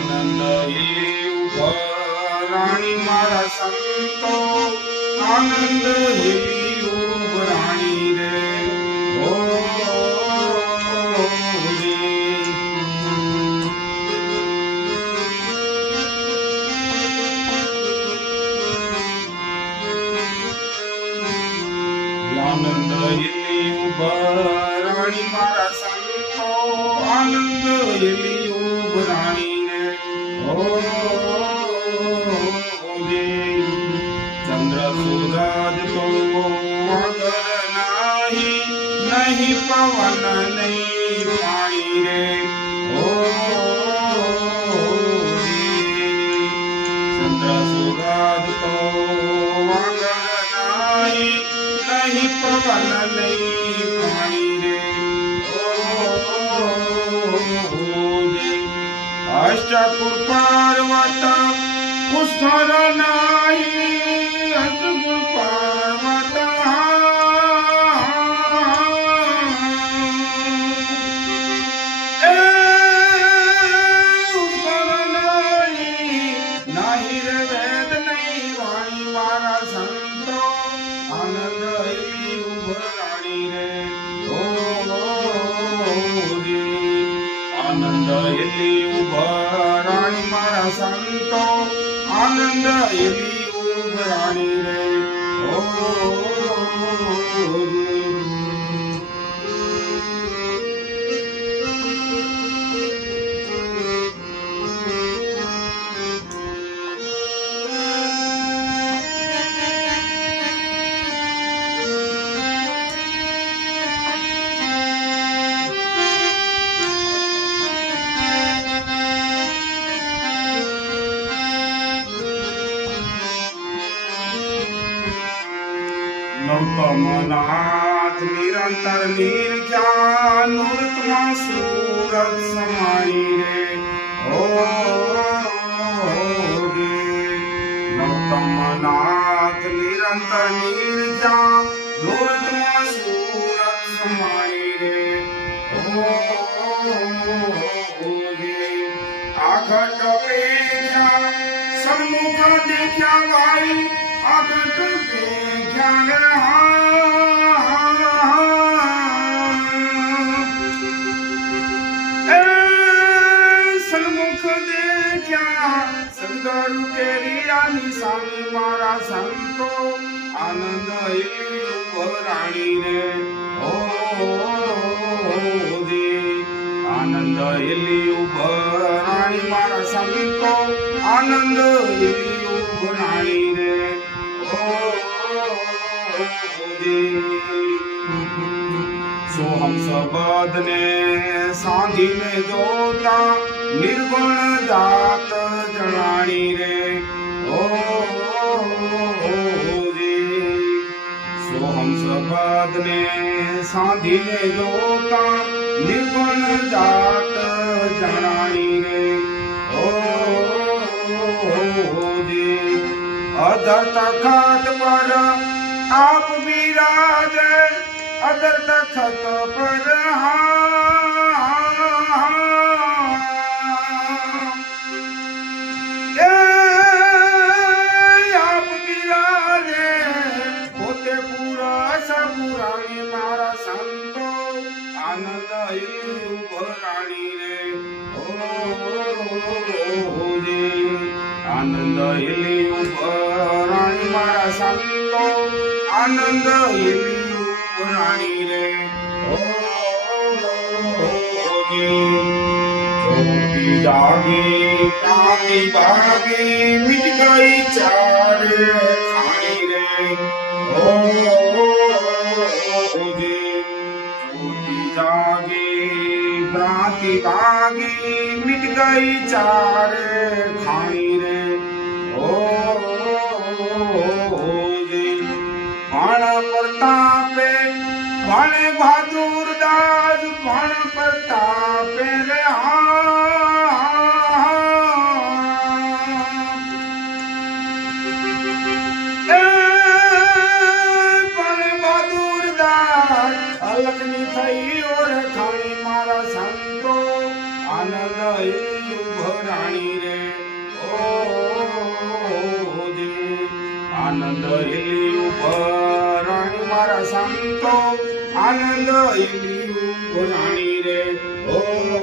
આનંદ હિલી ઊભા રાણી મારા સંતો, આનંદ હિલી ઉભરાણી રે ઓ. આનંદ હિલી મારા હિલી ઉભરાણી ને પવન નહીં પાણી રે ઓ. ચંદ્ર સૂરજ તો વગર નાહી પવન અષ્ટકુળ પર્વત પુષ્કર નાહી અષ્ટકુળ પર્વત સંતો આનંદ ઉભરાણી રે ઓ આનંદ એલી સંતો આનંદ એવી ઉભરાણી રે ઓ રે. નૌતમ નાથ નિરંતર નિર્ખ્યા નૃતમાં સુરત સમાણી રે ઓ રે નૌતમ નાથ નિરંતર નિર્ખ્યા નૃતમાં સુરત સમાણી રે ઓ રે આઘટ પેખ્યા સન્મુખ દેખ્યા ભાઈ સદગુરુ કેરી આની સામી મારા સંતો આનંદ ઉભરાણી રે ઓ આનંદ એલી ઉભરાણી મારા સંતો આનંદ એલી ઉભરાણી રે રે સોહમ સબદને સાંધીને જોતા નિર્ગુણ જાત જણાણી રે. ઓ સોહમ સબદને સાંધીને જોતા નિર્ગુણ જાત જણાણી રે. ઓ અધર તખત પર આપ બિરાજે પોતે પૂરા સપુરાણી મારા સંતો આનંદ ઉભરાણી રે ઓ આનંદ એલી આનંદ એલી ઉભરાણી રે ઓ રે જોગી જાગી પ્રાતિ ભાગી મિટ ગઈ ચારે ખાણી રે ઓ રે જોગી જાગી ભણે બહાદુર દાસ ભણ પ્રતાપે રે આનંદ હિલી ઉપર રાણી રે ઓ